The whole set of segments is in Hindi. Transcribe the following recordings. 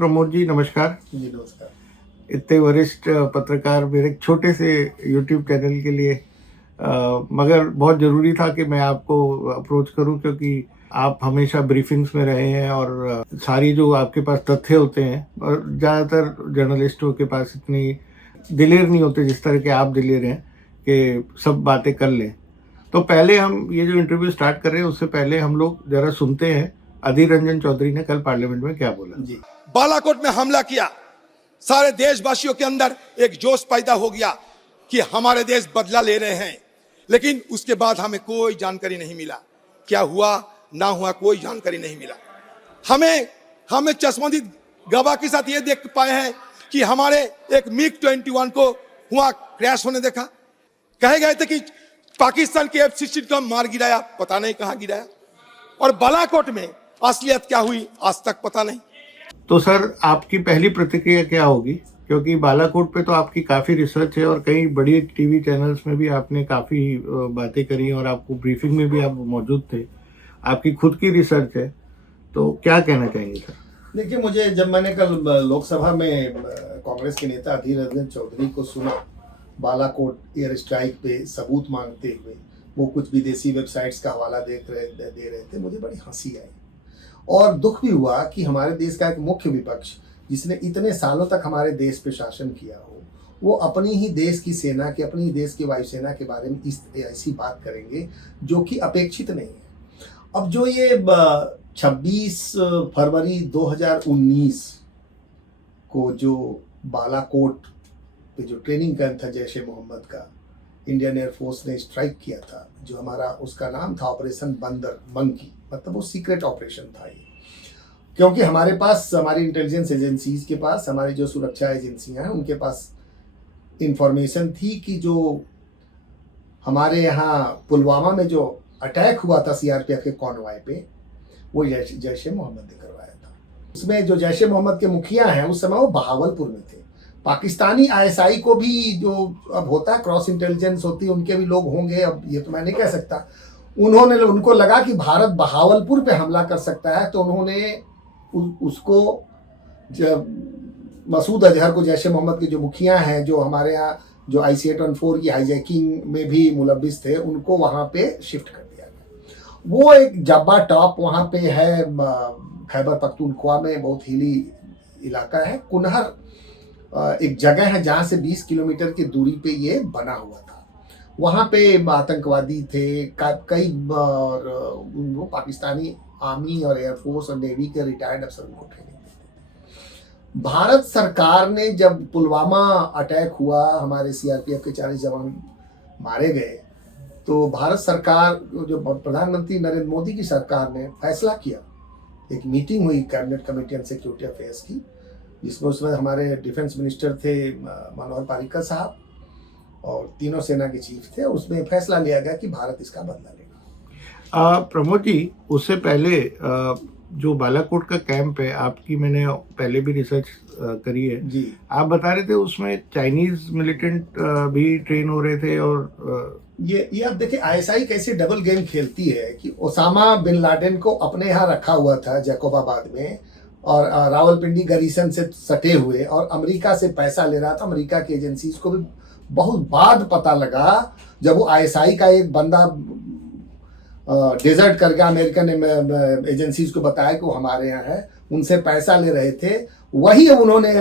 प्रमोद जी नमस्कार। जी नमस्कार। इतने वरिष्ठ पत्रकार मेरे एक छोटे से यूट्यूब चैनल के लिए मगर बहुत ज़रूरी था कि मैं आपको अप्रोच करूं, क्योंकि आप हमेशा ब्रीफिंग्स में रहे हैं और सारी जो आपके पास तथ्य होते हैं, और ज़्यादातर जर्नलिस्टों के पास इतनी दिलेर नहीं होते जिस तरह के आप दिलेर हैं कि सब बातें कर लें। तो पहले हम ये जो इंटरव्यू स्टार्ट कर रहे हैं उससे पहले हम लोग ज़रा सुनते हैं अधीर रंजन चौधरी ने कल पार्लियामेंट में क्या बोला। जी बालाकोट में हमला किया, सारे देशवासियों के अंदर एक जोश पैदा हो गया कि हमारे देश बदला ले रहे हैं, लेकिन उसके बाद हमें कोई जानकारी नहीं मिला। क्या हुआ ना हुआ कोई जानकारी नहीं मिला। हमें चश्मदीद गवाह के साथ ये देख पाए हैं कि हमारे एक मिग-21 को हुआ क्रैश होने देखा। कहे गए थे कि पाकिस्तान के F-16 को मार गिराया, पता नहीं कहां गिराया। और बालाकोट में असलियत क्या हुई आज तक पता नहीं। तो सर आपकी पहली प्रतिक्रिया क्या होगी, क्योंकि बालाकोट पे तो आपकी काफ़ी रिसर्च है और कई बड़ी टीवी चैनल्स में भी आपने काफ़ी बातें करी और आपको ब्रीफिंग में भी आप मौजूद थे, आपकी खुद की रिसर्च है, तो क्या कहना चाहेंगे सर? देखिए, मुझे जब मैंने कल लोकसभा में कांग्रेस के नेता अधीर रंजन चौधरी को सुना बालाकोट एयर स्ट्राइक पे सबूत मांगते हुए, वो कुछ विदेशी वेबसाइट्स का हवाला दे रहे थे, मुझे बड़ी हंसी आई और दुख भी हुआ कि हमारे देश का एक मुख्य विपक्ष जिसने इतने सालों तक हमारे देश पे शासन किया हो, वो अपनी ही देश की सेना के, अपनी ही देश की वायुसेना के बारे में ऐसी बात करेंगे जो कि अपेक्षित नहीं है। अब जो ये 26 फरवरी 2019 को जो बालाकोट पे जो ट्रेनिंग कैंप था जैश ए मोहम्मद का, इंडियन एयरफोर्स ने स्ट्राइक किया था, जो हमारा उसका नाम था ऑपरेशन बंदर मंकी, मतलब वो सीक्रेट ऑपरेशन था ये, क्योंकि हमारे पास, हमारी इंटेलिजेंस एजेंसीज के पास, हमारी जो सुरक्षा एजेंसियां हैं उनके पास इंफॉर्मेशन थी कि जो हमारे यहाँ पुलवामा में जो अटैक हुआ था सीआरपीएफ के कॉन्वॉय पे, वो जैश ए मोहम्मद ने करवाया था। उसमें जो जैश ए मोहम्मद के मुखिया हैं उस समय वो बहावलपुर में थे। पाकिस्तानी आईएसआई को भी जो अब होता है, क्रॉस इंटेलिजेंस होती है, उनके भी लोग होंगे, अब ये तो मैं नहीं कह सकता। उनको लगा कि भारत बहावलपुर पे हमला कर सकता है, तो उन्होंने उसको, जब मसूद अजहर को, जैश ए मोहम्मद के जो मुखिया हैं, जो हमारे यहाँ जो IC-814 की हाईजैकिंग में भी मुलविस थे, उनको वहाँ पे शिफ्ट कर दिया गया। वो एक जब्बा टॉप वहाँ पे है, खैबर पख्तूनख्वा में बहुत हिली इलाका है। कुनहर एक जगह है जहाँ से 20 किलोमीटर की दूरी पे ये बना हुआ था। वहाँ पे आतंकवादी थे कई, और वो पाकिस्तानी आर्मी और एयरफोर्स और नेवी के रिटायर्ड अफसर उनको ट्रेनिंग देते थे। भारत सरकार ने जब पुलवामा अटैक हुआ, हमारे सीआरपीएफ के 40 जवान मारे गए, तो भारत सरकार, जो प्रधानमंत्री नरेंद्र मोदी की सरकार ने फैसला किया, एक मीटिंग हुई cabinet committee on security affairs की, जिसमें उसमें हमारे डिफेंस मिनिस्टर थे मनोहर पर्रिकर साहब और तीनों सेना के चीफ थे। उसमें फैसला लिया गया कि भारत इसका बदला लेगा। प्रमोद जी, उससे पहले जो बालाकोट का कैंप है, आपकी मैंने पहले भी रिसर्च करी है जी। आप बता रहे थे उसमें चाइनीज मिलिटेंट भी ट्रेन हो रहे थे, और ये आप देखिए आईएसआई कैसे डबल गेम खेलती है कि ओसामा बिन लादेन को अपने यहाँ रखा हुआ था जैकोबाबाद में, और रावलपिंडी गरीसन से सटे हुए, और अमेरिका से पैसा ले रहा था। अमेरिका की एजेंसीज को भी बहुत बाद पता लगा, जब वो आईएसआई का एक बंदा डेजर्ट कर गया, अमेरिकन एजेंसीज को बताया कि वो हमारे यहाँ है, उनसे पैसा ले रहे थे। वही उन्होंने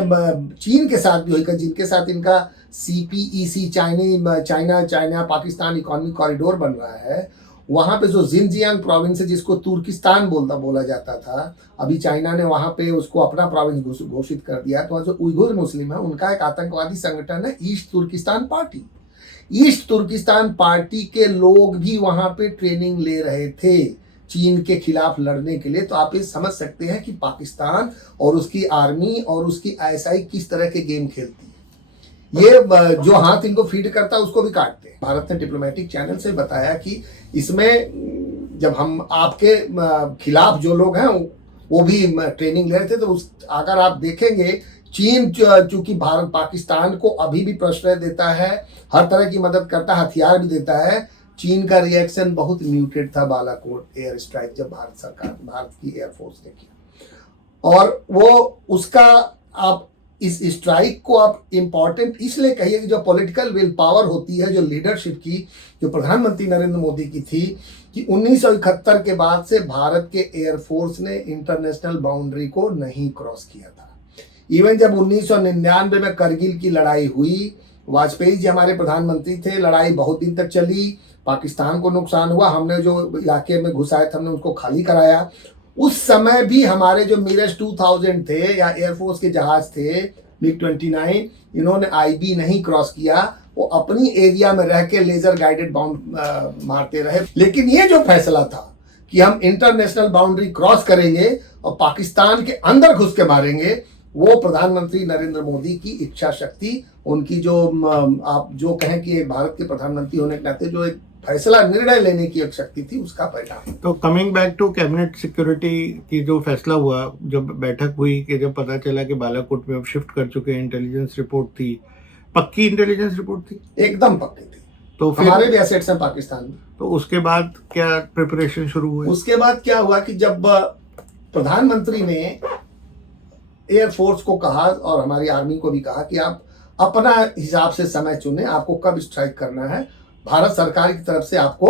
चीन के साथ भी हुई, जिनके साथ इनका CPEC China Pakistan economic corridor बन रहा है। वहाँ पे जो जिनजियांग प्रोविंस है, जिसको तुर्किस्तान बोला जाता था, अभी चाइना ने वहाँ पे उसको अपना प्रोविंस घोषित कर दिया। तो जो उइघुर मुस्लिम है, उनका एक आतंकवादी संगठन है East Turkistan party. East Turkistan party के लोग भी वहाँ पे ट्रेनिंग ले रहे थे चीन के खिलाफ लड़ने के लिए। तो आप ये समझ सकते हैं कि पाकिस्तान और उसकी आर्मी और उसकी आईएसआई किस तरह के गेम खेलती है। ये जो हाथ इनको फीड करता है उसको भी काटते हैं। भारत ने डिप्लोमेटिक चैनल से बताया कि इसमें जब हम आपके खिलाफ जो लोग हैं वो भी ट्रेनिंग ले रहे थे, तो अगर आप देखेंगे, चीन चूंकि भारत पाकिस्तान को अभी भी प्रश्रय देता है, हर तरह की मदद करता है, हथियार भी देता है। चीन का रिएक्शन बहुत म्यूटेड था बालाकोट एयर स्ट्राइक जब भारत की एयरफोर्स ने किया। और वो उसका आप इस स्ट्राइक को आप इम्पोर्टेंट इसलिए कहिए कि जो पॉलिटिकल विल पावर होती है, जो लीडरशिप की, जो प्रधानमंत्री नरेंद्र मोदी की थी, कि 1971 के बाद से भारत के एयरफोर्स ने इंटरनेशनल बाउंड्री को नहीं क्रॉस किया था। इवन जब 1999 में करगिल की लड़ाई हुई, वाजपेयी जी हमारे प्रधानमंत्री थे, लड़ाई बहुत दिन तक चली, पाकिस्तान को नुकसान हुआ, हमने जो इलाके में घुसाए थे हमने उसको खाली कराया। उस समय भी हमारे जो मिरज 2000 थे या एयरफोर्स के जहाज थे MiG-29, इन्होंने IB नहीं क्रॉस किया, वो अपनी एरिया में रह के लेजर गाइडेड बाउंड मारते रहे। लेकिन ये जो फैसला था कि हम इंटरनेशनल बाउंड्री क्रॉस करेंगे और पाकिस्तान के अंदर घुस के मारेंगे, वो प्रधानमंत्री नरेंद्र मोदी की इच्छा शक्ति, उनकी जो आप जो कहें कि भारत के प्रधानमंत्री होने के नाते जो एक फैसला निर्णय लेने की एक शक्ति थी, उसका परिणाम। तो coming back to cabinet security की जो फैसला हुआ, जब बैठक हुई कि जब पता चला कि बालाकोट में अब शिफ्ट कर चुके हैं, इंटेलिजेंस रिपोर्ट थी, पक्की इंटेलिजेंस रिपोर्ट थी, एकदम पक्की थी, तो फिर हमारे भी एसेट्स हैं पाकिस्तान में। तो उसके बाद क्या प्रिपरेशन शुरू हुई? उसके बाद क्या हुआ कि जब प्रधानमंत्री ने एयरफोर्स को कहा और हमारी आर्मी को भी कहा कि आप अपना हिसाब से समय चुने, आपको कब स्ट्राइक करना है, भारत सरकार की तरफ से आपको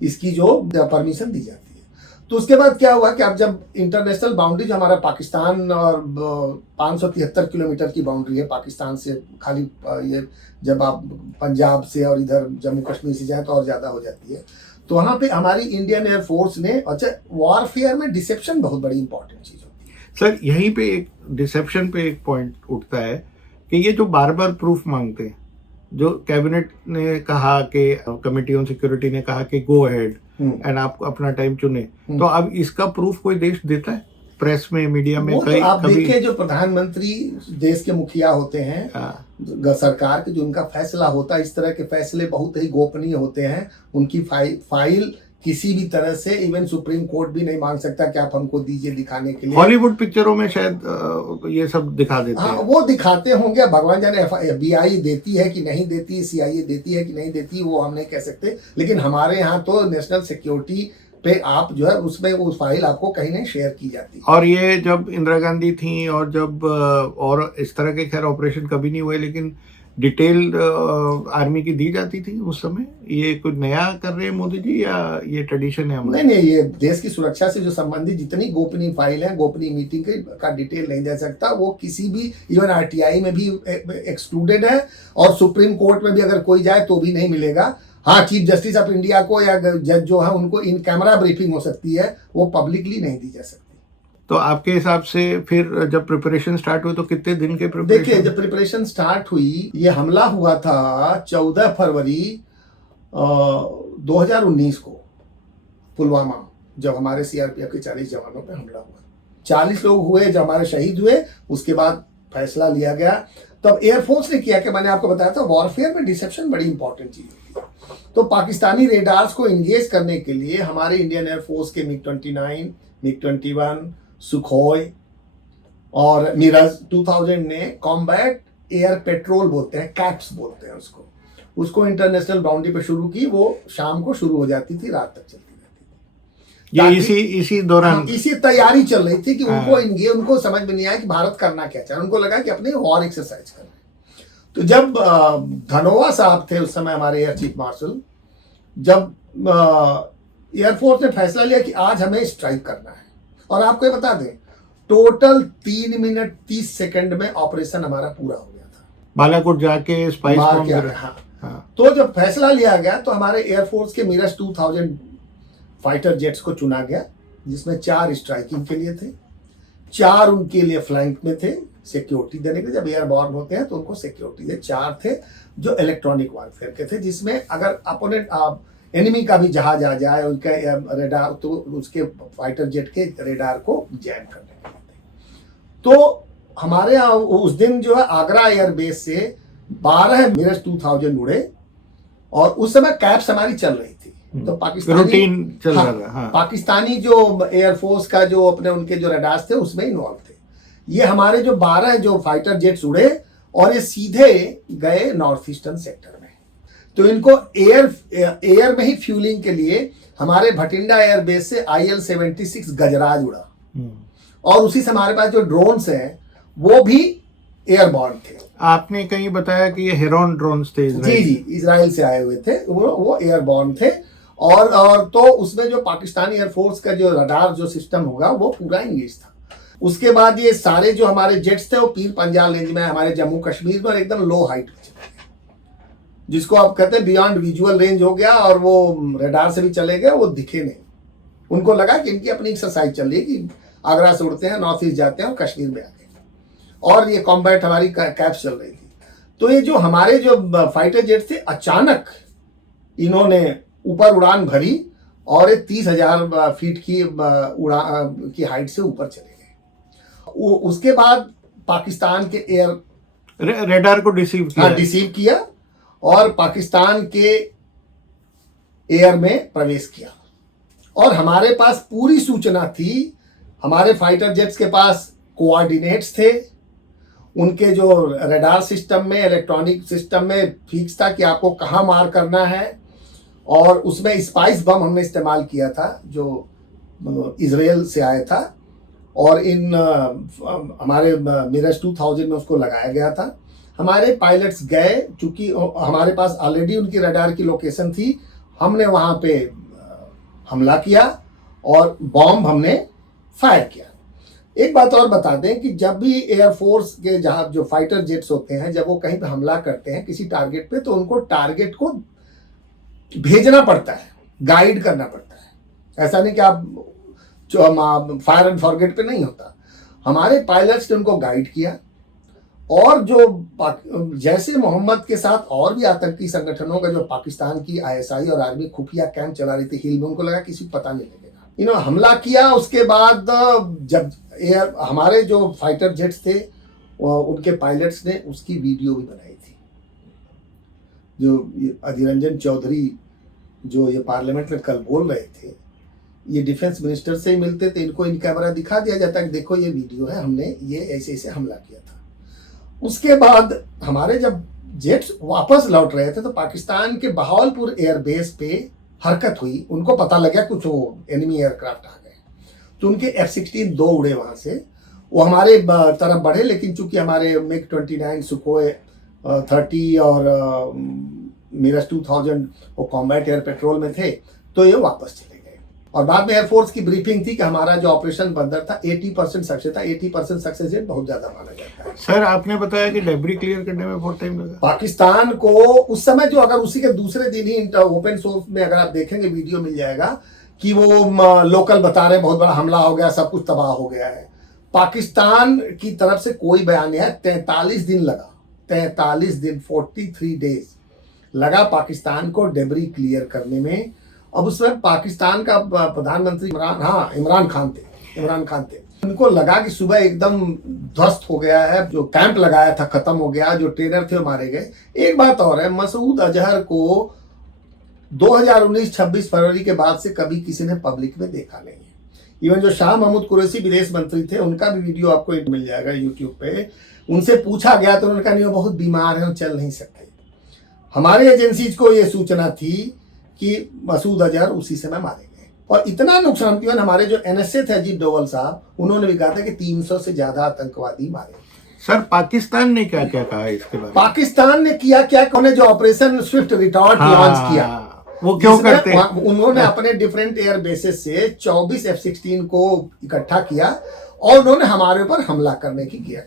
इसकी जो परमिशन दी जाती है। तो उसके बाद क्या हुआ कि अब जब इंटरनेशनल बाउंड्री जो हमारा पाकिस्तान और 573 किलोमीटर की बाउंड्री है पाकिस्तान से, खाली ये जब आप पंजाब से और इधर जम्मू कश्मीर से जाए तो और ज़्यादा हो जाती है। तो वहाँ पे हमारी इंडियन एयरफोर्स ने, अच्छा वॉरफेयर में डिसेप्शन बहुत बड़ी इंपॉर्टेंट चीज़ होती है सर। यहीं पे एक डिसेप्शन पे एक पॉइंट उठता है कि ये जो बार बार प्रूफ मांगते हैं, जो कैबिनेट ने कहा कि कमेटी ऑन सिक्योरिटी ने कहा कि गो अहेड एंड आप अपना टाइम चुने, तो अब इसका प्रूफ कोई देश देता है? प्रेस में, मीडिया में? तो आप देखिए जो प्रधानमंत्री देश के मुखिया होते हैं, सरकार के जो उनका फैसला होता है, इस तरह के फैसले बहुत ही गोपनीय होते हैं। उनकी फाइल किसी भी तरह से इवन सुप्रीम कोर्ट भी नहीं मांग सकता कि आप हमको दीजिए दिखाने के लिए। हॉलीवुड पिक्चरों में शायद ये सब दिखा देते हैं। वो दिखाते होंगे, भगवान जाने FBI देती है कि नहीं देती, CIA देती है कि नहीं देती, वो हम नहीं कह सकते। लेकिन हमारे यहाँ तो नेशनल सिक्योरिटी पे आप जो है उसमें उस फाइल आपको कहीं नहीं शेयर की जाती। और ये जब इंदिरा गांधी थी और जब और इस तरह के खैर ऑपरेशन कभी नहीं हुए, लेकिन डिटेल आर्मी की दी जाती थी उस समय। ये कुछ नया कर रहे हैं मोदी जी या ये ट्रेडिशन है हमारा? नहीं, ये देश की सुरक्षा से जो संबंधित जितनी गोपनीय फाइल है, गोपनीय मीटिंग का डिटेल नहीं दे सकता। वो किसी भी इवन RTI में भी एक्सक्लूडेड है और सुप्रीम कोर्ट में भी अगर कोई जाए तो भी नहीं मिलेगा। हाँ, चीफ जस्टिस ऑफ इंडिया को या जज जो है उनको इन कैमरा ब्रीफिंग हो सकती है, वो पब्लिकली नहीं दी जा सकती। तो आपके हिसाब से फिर जब प्रिपरेशन स्टार्ट हुई तो कितने दिन के प्रिपरेशन? देखिए जब प्रिपरेशन स्टार्ट हुई, ये हमला हुआ था 14 फरवरी 2019 को पुलवामा, जब हमारे CRPF के 40 जवानों पे हमला हुआ। 40 लोग हुए जो हमारे शहीद हुए। उसके बाद फैसला लिया गया। तब एयरफोर्स ने किया कि मैंने आपको बताया था वॉरफेयर में डिसेप्शन बड़ी इंपॉर्टेंट चीज होती है। तो पाकिस्तानी रेडार्स को एंगेज करने के लिए हमारे इंडियन एयरफोर्स के MiG-29, MiG-21, सुखोई और मिराज 2000 ने कॉम्बैट एयर पेट्रोल बोलते हैं, कैप्स बोलते हैं उसको इंटरनेशनल बाउंड्री पे शुरू की। वो शाम को शुरू हो जाती थी, रात तक चलती रहती थी। ये इसी दौरान इसी तैयारी चल रही थी कि उनको समझ में नहीं आया कि भारत करना क्या चाहे। उनको लगा कि अपने वॉर एक्सरसाइज कर रहे हैं। तो जब धनोआ साहब थे उस समय हमारे एयर चीफ मार्शल, जब एयरफोर्स ने फैसला लिया कि आज हमें स्ट्राइक करना है, और आपको ये बता दें टोटल 3 मिनट 30 सेकंड में ऑपरेशन हमारा पूरा हो गया था। बालाकोट जाके स्पाइस बॉम्ब गिरा। हाँ। तो जब फैसला लिया गया तो हमारे एयरफोर्स के मिरज 2000 फाइटर जेट्स को चुना गया, जिसमें 4 स्ट्राइकिंग के लिए थे, 4 उनके लिए फ्लैंक में थे सिक्योरिटी देने के। जब एयरबॉर्न होते हैं तो उनको सिक्योरिटी दे। 4 थे जो इलेक्ट्रॉनिक वारफेयर के थे, जिसमें अगर अपोनेंट एनिमी का भी जहाज आ जाए उनका रेडार, तो उसके फाइटर जेट के रेडार को जैम करने के लिए। तो हमारे यहाँ उस दिन जो है आगरा एयरबेस से 12 मिरज 2000 उड़े और उस समय कैप्स हमारी चल रही थी। तो पाकिस्तानी रूटीन चल रहा था। हाँ। पाकिस्तानी जो एयरफोर्स का जो अपने उनके जो रडार्स थे उसमें इन्वॉल्व थे। ये हमारे जो 12 जो फाइटर जेट्स उड़े और ये सीधे गए नॉर्थ ईस्टर्न सेक्टर में। तो इनको एयर में ही फ्यूलिंग के लिए हमारे भटिंडा एयरबेस से IL-76 गजराज उड़ा और उसी से हमारे पास जो ड्रोन्स हैं वो भी एयरबॉर्न थे। आपने कहीं बताया कि ये हेरॉन ड्रोन्स थे जी इजराइल। जी, इजराइल से आए हुए थे, वो एयरबॉर्न थे। और तो उसमें जो पाकिस्तानी एयरफोर्स का जो रडार जो सिस्टम होगा वो पूरा इंगेज था। उसके बाद ये सारे जो हमारे जेट्स थे वो पीर पंजाल रेंज में, हमारे जम्मू कश्मीर में, और एकदम लो हाइट पे चले गए, जिसको आप कहते हैं बियॉन्ड विजुअल रेंज हो गया, और वो रडार से भी चले गए, वो दिखे नहीं। उनको लगा कि इनकी अपनी एक्सरसाइज चल रही है कि आगरा से उड़ते हैं, नॉर्थ ईस्ट जाते हैं और कश्मीर में आ गए, और ये कॉम्बैट हमारी कैप्स चल रही थी। तो ये जो हमारे जो फाइटर जेट थे, अचानक इन्होंने ऊपर उड़ान भरी और ये 30,000 फीट की की हाइट से ऊपर चले गए। उसके बाद पाकिस्तान के एयर रेडार को डिसीव किया। डिसीव किया और पाकिस्तान के एयर में प्रवेश किया, और हमारे पास पूरी सूचना थी। हमारे फाइटर जेट्स के पास कोऑर्डिनेट्स थे, उनके जो रडार सिस्टम में, इलेक्ट्रॉनिक सिस्टम में फिक्स था कि आपको कहाँ मार करना है। और उसमें स्पाइस बम हमने इस्तेमाल किया था जो इजराइल से आया था, और इन हमारे मिराज 2000 में उसको लगाया गया था। हमारे पायलट्स गए, चूंकि हमारे पास ऑलरेडी उनकी रडार की लोकेशन थी, हमने वहाँ पे हमला किया और बॉम्ब हमने फायर किया। एक बात और बता दें कि जब भी एयरफोर्स के जहाँ जो फाइटर जेट्स होते हैं, जब वो कहीं पे हमला करते हैं किसी टारगेट पे, तो उनको टारगेट को भेजना पड़ता है, गाइड करना पड़ता है। ऐसा नहीं कि आप फायर एंड फॉरगेट पे नहीं होता। हमारे पायलट्स ने उनको गाइड किया, और जो जैसे मोहम्मद के साथ और भी आतंकी संगठनों का जो पाकिस्तान की आईएसआई और आर्मी खुफिया कैंप चला रही थी हिल में, उनको लगा किसी को पता नहीं लगेगा, इन्होंने हमला किया। उसके बाद जब हमारे जो फाइटर जेट्स थे, उनके पायलट्स ने उसकी वीडियो भी बनाई थी। जो अधीर रंजन चौधरी जो ये पार्लियामेंट में कल बोल रहे थे, ये डिफेंस मिनिस्टर से ही मिलते थे, इनको इन कैमरा दिखा दिया जाता है कि देखो ये वीडियो है, हमने ये ऐसे ऐसे हमला किया था। उसके बाद हमारे जब जेट्स वापस लौट रहे थे तो पाकिस्तान के बहावलपुर एयरबेस पे हरकत हुई, उनको पता लगा कुछ वो एनिमी एयरक्राफ्ट आ गए, तो उनके F-16 2 उड़े वहाँ से, वो हमारे तरफ बढ़े, लेकिन चूंकि हमारे मिग 29 सुखोई 30 और मिराज 2000 वो कॉम्बैट एयर पेट्रोल में थे, तो ये वापस चले गए। और बाद में एयरफोर्स की ब्रीफिंग थी कि हमारा जो ऑपरेशन बंदर था 80% सक्सेस था। 80% सक्सेस रेट बहुत ज्यादा माना जाता है। सर आपने बताया कि डेब्री क्लियर करने में बहुत टाइम लगा। पाकिस्तान को उस समय, जो अगर उसी के दूसरे दिन ही ओपन सोर्स में अगर आप देखेंगे वीडियो मिल जाएगा कि वो लोकल बता रहे बहुत बड़ा हमला हो गया, सब कुछ तबाह हो गया है। पाकिस्तान की तरफ से कोई बयान नहीं है। 43 दिन लगा, 43 दिन 43 डेज लगा पाकिस्तान को डेब्री क्लियर करने में। अब उसमें पाकिस्तान का प्रधानमंत्री इमरान खान थे। उनको लगा कि सुबह एकदम ध्वस्त हो गया है, जो कैंप लगाया था खत्म हो गया, जो ट्रेनर थे वो मारे गए। एक बात और है, मसूद अजहर को 2019 26 फरवरी के बाद से कभी किसी ने पब्लिक में देखा नहीं है। इवन जो शाह महमूद कुरैशी विदेश मंत्री थे, उनका भी वीडियो आपको मिल जाएगा यूट्यूब पे। उनसे पूछा गया तो उन्होंने कहा नहीं, वो बहुत बीमार है, वो चल नहीं सकते। हमारे एजेंसीज को ये सूचना थी कि मसूद अजहर उसी समय मारे गए, और इतना नुकसान किया। हमारे जो NSA थे अजीत डोवल साहब, उन्होंने भी कहा था कि 300 से ज्यादा आतंकवादी मारे। सर पाकिस्तान ने क्या क्या कहा इसके बारे में? पाकिस्तान ने किया क्या, उन्होंने जो ऑपरेशन स्विफ्ट रिटॉर्ट लॉन्च किया, वो क्यों करते हैं? उन्होंने अपने डिफरेंट एयर बेसेस से 24 F-16 को इकट्ठा किया और उन्होंने हमारे ऊपर हमला करने की किया।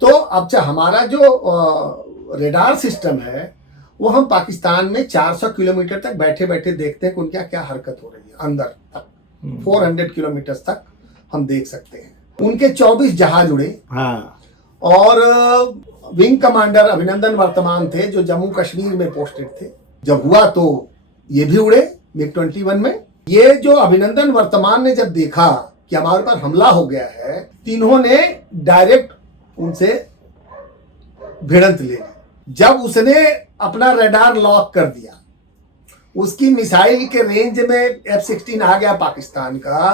तो अब हमारा जो रेडार सिस्टम है वो हम पाकिस्तान में 400 किलोमीटर तक बैठे बैठे देखते हैं कि उनका क्या हरकत हो रही है अंदर तक। 400 किलोमीटर तक हम देख सकते हैं। उनके 24 जहाज उड़े। हाँ। और विंग कमांडर अभिनंदन वर्तमान थे जो जम्मू कश्मीर में पोस्टेड थे। जब हुआ तो ये भी उड़े मिग 21 में। ये जो अभिनंदन वर्तमान ने जब देखा कि हमारे पर हमला हो गया है, तीनों ने डायरेक्ट उनसे भिड़ंत ले ली। जब उसने अपना रडार लॉक कर दिया, उसकी मिसाइल के रेंज में F-16 आ गया पाकिस्तान का,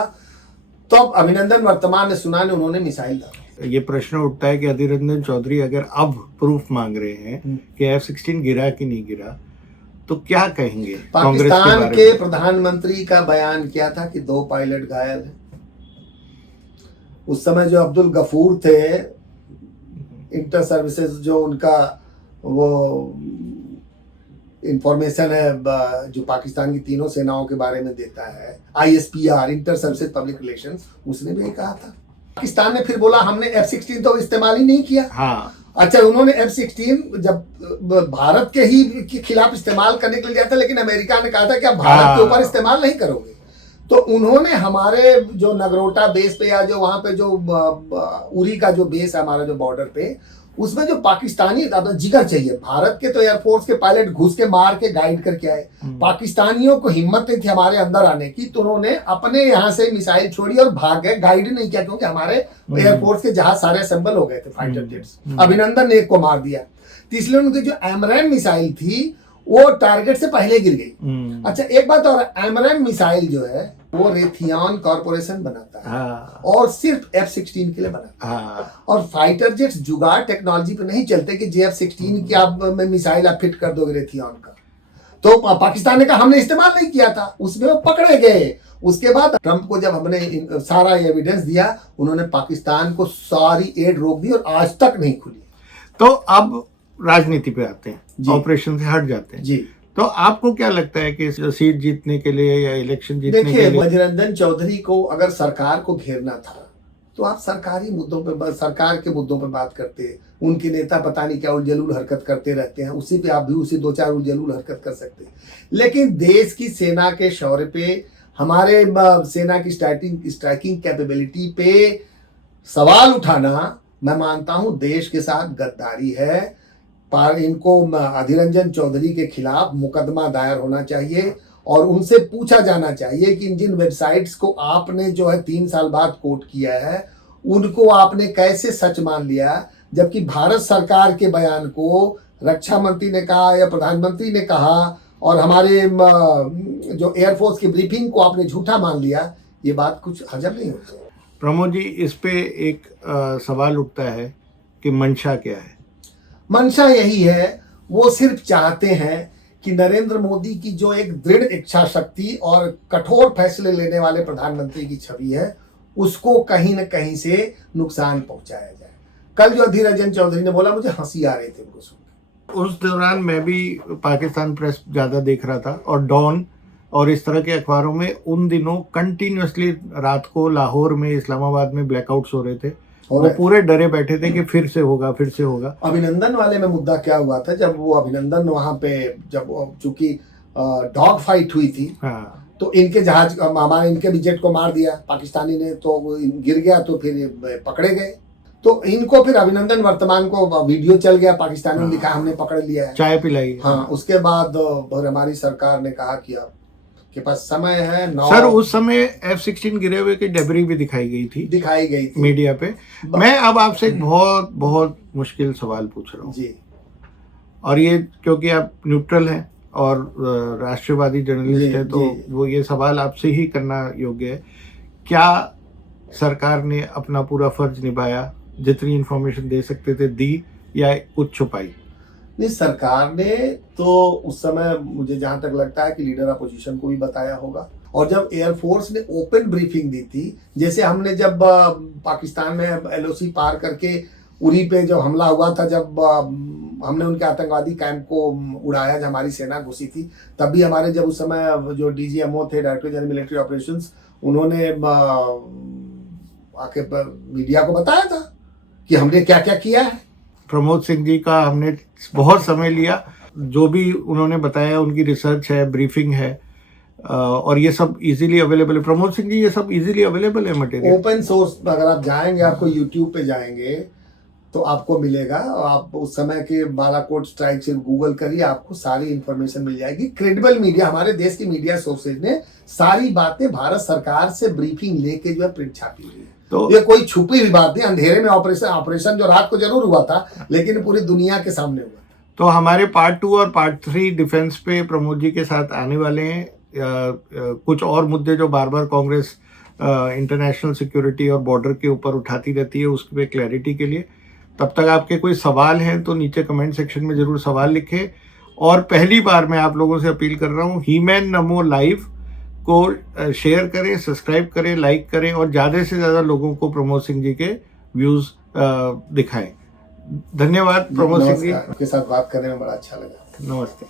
तो अब अभिनंदन वर्तमान ने सुना, उन्होंने मिसाइल डाला। ये प्रश्न उठता है कि अधीर रंजन चौधरी अगर अब प्रूफ मांग रहे हैं कि F-16 गिरा कि नहीं गिरा, तो क्या कहेंगे? पाकिस्तान के प्रधानमंत्री का बयान क्या था कि 2 पायलट घायल हैं। उस समय जो अब्दुल गफूर थे, इंटर सर्विसेज जो उनका वो इंफॉर्मेशन है जो पाकिस्तान की तीनों सेनाओं के बारे में देता है, ISPR, inter services public relations, उसने भी कहा था। पाकिस्तान ने फिर बोला हमने F-16 तो इस्तेमाल ही नहीं किया। हाँ। अच्छा, उन्होंने F-16 जब भारत के ही के खिलाफ इस्तेमाल करने के लिए दिया था, लेकिन अमेरिका ने कहा था कि आप भारत के ऊपर इस्तेमाल नहीं करोगे। तो उन्होंने हमारे जो नगरोटा बेस पे या जो वहां पे जो उरी का जो बेस है हमारा जो बॉर्डर पे, उसमें जो पाकिस्तानी जिगर चाहिए। भारत के तो एयरफोर्स के पायलट घुस के मार के गाइड करके आए, पाकिस्तानियों को हिम्मत नहीं थी हमारे अंदर आने की, तो उन्होंने अपने यहाँ से मिसाइल छोड़ी और भाग गए, गाइड नहीं किया, क्योंकि हमारे एयरफोर्स के जहाज सारे असेंबल हो गए थे फाइटर जेट्स। अभिनंदन ने एक को मार दिया, तो इसलिए उनकी जो एमरैम मिसाइल थी वो टारगेट से पहले गिर गई। अच्छा, एक बात और, एमरैम मिसाइल जो है वो रेथियन कॉर्पोरेशन बनाता है। हाँ। और सिर्फ F-16 के लिए बनाता है। हाँ। और फाइटर जेट्स जुगाड़ टेक्नोलॉजी पे नहीं चलते कि F-16 की आप में मिसाइल आप फिट कर दोगे रेथियन का। तो पाकिस्तान ने कहा हमने इस्तेमाल नहीं किया था, उसमें वो पकड़े गए। उसके बाद ट्रंप को जब हमने सारा एविडेंस दिया, उन्होंने पाकिस्तान को सारी एड रोक दी और आज तक नहीं खुली। तो अब राजनीति पे आते हैं, ऑपरेशन से हट जाते हैं जी। तो आपको क्या लगता है कि सीट जीतने के लिए या इलेक्शन जीतने के देखिए, लिए? बजरंजन चौधरी को अगर सरकार को घेरना था तो आप सरकारी मुद्दों पे, सरकार के मुद्दों पे बात करते। उनके नेता पता नहीं क्या उलझलूल हरकत करते रहते हैं, उसी पे आप भी उसी दो चार उलझलूल हरकत कर सकते। लेकिन देश की सेना के शौर्य पे, हमारे सेना की स्ट्राइकिंग कैपेबिलिटी पे सवाल उठाना, मैं मानता हूं देश के साथ गद्दारी है। इनको अधीर रंजन चौधरी के खिलाफ मुकदमा दायर होना चाहिए और उनसे पूछा जाना चाहिए कि जिन वेबसाइट्स को आपने जो है 3 साल बाद कोट किया है, उनको आपने कैसे सच मान लिया, जबकि भारत सरकार के बयान को रक्षा मंत्री ने कहा या प्रधानमंत्री ने कहा और हमारे जो एयरफोर्स की ब्रीफिंग को आपने झूठा मान लिया। ये बात कुछ हजम नहीं होती। प्रमोद जी, इस पे एक सवाल उठता है कि मंशा क्या है? मंशा यही है, वो सिर्फ चाहते हैं कि नरेंद्र मोदी की जो एक दृढ़ इच्छा शक्ति और कठोर फैसले लेने वाले प्रधानमंत्री की छवि है, उसको कहीं न कहीं से नुकसान पहुंचाया जाए। कल जो अधीर रंजन चौधरी ने बोला, मुझे हंसी आ रही थी उनको सुन। उस दौरान मैं भी पाकिस्तान प्रेस ज्यादा देख रहा था और डॉन और इस तरह के अखबारों में उन दिनों कंटिन्यूअसली रात को लाहौर में, इस्लामाबाद में ब्लैकआउट्स हो रहे थे। वो पूरे डरे बैठे थे कि फिर से होगा, फिर से होगा। अभिनंदन वाले में मुद्दा क्या हुआ था, जब वो अभिनंदन वहां पे जब चूंकि डॉग फाइट हुई थी, हाँ। तो इनके जहाज हमारे इनके भी जेट को मार दिया पाकिस्तानी ने, तो वो गिर गया, तो फिर पकड़े गए। तो इनको फिर अभिनंदन वर्तमान को वीडियो चल गया, पाकिस्तानी ने लिखा हमने पकड़ लिया है, चाय पिलाई। हाँ। उसके बाद हमारी सरकार ने कहा कि अब के पास समय है। सर, उस समय F-16 गिरे हुए की डेब्री भी दिखाई गई थी मीडिया पे। मैं अब आपसे एक बहुत बहुत मुश्किल सवाल पूछ रहा हूँ जी, और ये क्योंकि आप न्यूट्रल हैं और राष्ट्रवादी जर्नलिस्ट है, तो वो ये सवाल आपसे ही करना योग्य है। क्या सरकार ने अपना पूरा फर्ज निभाया? जितनी इंफॉर्मेशन दे सकते थे दी या कुछ छुपाई? नहीं, सरकार ने तो उस समय मुझे जहां तक लगता है कि लीडर अपोजिशन को भी बताया होगा। और जब एयरफोर्स ने ओपन ब्रीफिंग दी थी, जैसे हमने जब पाकिस्तान में LOC पार करके उरी पे जब हमला हुआ था, जब हमने उनके आतंकवादी कैंप को उड़ाया, जब हमारी सेना घुसी थी, तब भी हमारे जब उस समय जो DGMO थे, डायरेक्टर जनरल मिलिट्री ऑपरेशंस, उन्होंने आके मीडिया को बताया था कि हमने क्या क्या किया है। प्रमोद सिंह जी का हमने बहुत समय लिया, जो भी उन्होंने बताया उनकी रिसर्च है, ब्रीफिंग है और ये सब इजीली अवेलेबल है। प्रमोद सिंह जी, ये सब इजीली अवेलेबल है मटेरियल, ओपन सोर्स। अगर आप जाएंगे, आपको यूट्यूब पे जाएंगे तो आपको मिलेगा। आप उस समय के बालाकोट स्ट्राइक से गूगल करिए, आपको सारी इंफॉर्मेशन मिल जाएगी। क्रेडिबल मीडिया, हमारे देश की मीडिया सोर्सेज ने सारी बातें भारत सरकार से ब्रीफिंग लेके जो है प्रिंट छापी हुई है। तो ये कोई छुपी हुई बात नहीं, अंधेरे में ऑपरेशन जो रात को जरूर हुआ था, लेकिन पूरी दुनिया के सामने हुआ था। तो हमारे पार्ट 2 और पार्ट 3 डिफेंस पे प्रमोद जी के साथ आने वाले हैं। कुछ और मुद्दे जो बार बार कांग्रेस इंटरनेशनल सिक्योरिटी और बॉर्डर के ऊपर उठाती रहती है, उस पर क्लैरिटी के लिए। तब तक आपके कोई सवाल हैं तो नीचे कमेंट सेक्शन में जरूर सवाल लिखें। और पहली बार मैं आप लोगों से अपील कर रहा हूँ, हीमैन नमो लाइव को शेयर करें, सब्सक्राइब करें, लाइक करें और ज़्यादा से ज़्यादा लोगों को प्रमोद सिंह जी के व्यूज़ दिखाएं। धन्यवाद प्रमोद सिंह जी। आपके साथ बात करने में बड़ा अच्छा लगा। नमस्ते।